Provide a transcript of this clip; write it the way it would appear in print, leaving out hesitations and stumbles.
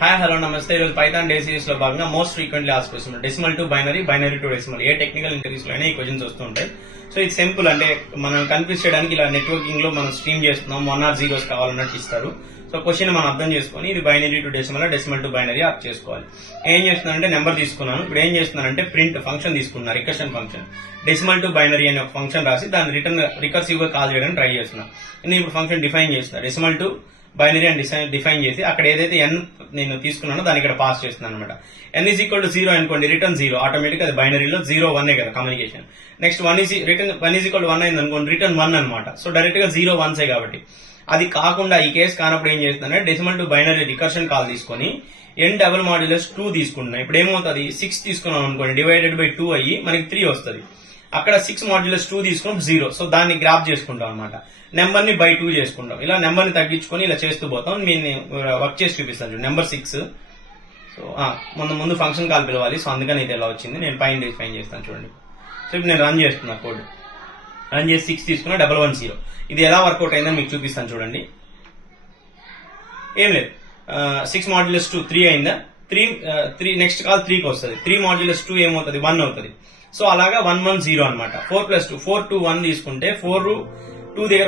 Hi hello నమస్తే. ఈరోజు Python day series లో భాగంగా most frequently asked question decimal to binary, binary to decimal a technical interviews లో అయినా ఈ క్వశ్చన్స్ వస్తూ ఉంటాయి. సో ఇది సింపుల్, అంటే మనం కన్ఫ్యూజ్ చేయడానికి ఇలా నెట్వర్కింగ్ లో మనం స్ట్రీమ్ చేస్తున్నాం 1 or 0s కావాలన్నట్టు ఇస్తారు. సో క్వశ్చన్ మనం అర్థం చేసుకుని ఇది binary to decimal, decimal to binary అర్థం చేసుకోవాలి. ఏం చేస్తున్నానంటే నెంబర్ తీసుకున్నాను. ఇప్పుడు ఏం చేస్తున్నానంటే ప్రింట్ ఫంక్షన్ తీసుకున్నా, recursion function decimal to binary అనే ఒక ఫంక్షన్ రాసి దాన్ని రికర్సివ్ గా కాల్ చేయడానికి ట్రై చేస్తున్నాను. నేను ఇప్పుడు ఫంక్షన్ డిఫైన్ చేస్తున్నా, డెసిమల్ టు బైనరీ అని డిఫైన్ చేసి అక్కడ ఏదైతే n నేను తీసుకున్నానో దాన్ని ఇక్కడ పాస్ చేస్తున్నాను అనమాట. n ఈజ్ ఈక్వల్ టు 0 అనుకోండి, రిటర్న్ 0 ఆటోమేటిక్ అది బైనరీలో 0 1 కదా communication. Next 1 is equal to 1 అయింది అనుకోండి, రిటర్న్ 1 అనమాట. సో డైరెక్ట్ గా 0 1s కాబట్టి అది కాకుండా ఈ కేసు కానప్పుడు ఏం చేస్తున్నానంటే decimal to binary recursion call తీసుకొని n డబుల్ మాడ్యులస్ 2 తీసుకుంటున్నాం. ఇప్పుడు ఏమవుతుంది, 6 తీసుకున్నాం అనుకోండి, డివైడెడ్ బై 2 అయ్యి మనకి 3 వస్తుంది. అక్కడ 6 మాడ్యులస్ 2 తీసుకుని 0. సో దాన్ని గ్రాప్ చేసుకుంటాం అనమాట. నెంబర్ ని బై 2 చేసుకుంటాం. ఇలా నెంబర్ ని తగ్గించుకొని ఇలా చేస్తూ పోతాం. నేను వర్క్ చేసి చూపిస్తాను. నెంబర్ 6. సో ముందు ఫంక్షన్ కాల్ పిలవాలి. సో అందుకని ఇది ఎలా వచ్చింది, నేను పైన డిఫైన్ చేస్తాను చూడండి. సో ఇప్పుడు నేను రన్ చేస్తున్నా కోడ్. రన్ చేసి 6 తీసుకున్నా 110. ఇది ఎలా వర్కౌట్ అయిందని మీకు చూపిస్తాను చూడండి. ఏం లేదు, 6 మాడ్యులస్ 2 3 అయిందా, 3 నెక్స్ట్ కాల్ 3కి వస్తుంది. 3 మాడ్యులస్ 2 ఏమవుతుంది, 1 అవుతుంది. సో అలాగా 110 అనమాట. 4 + 2 4 2 1 తీసుకుంటే 4 2 దగ్గర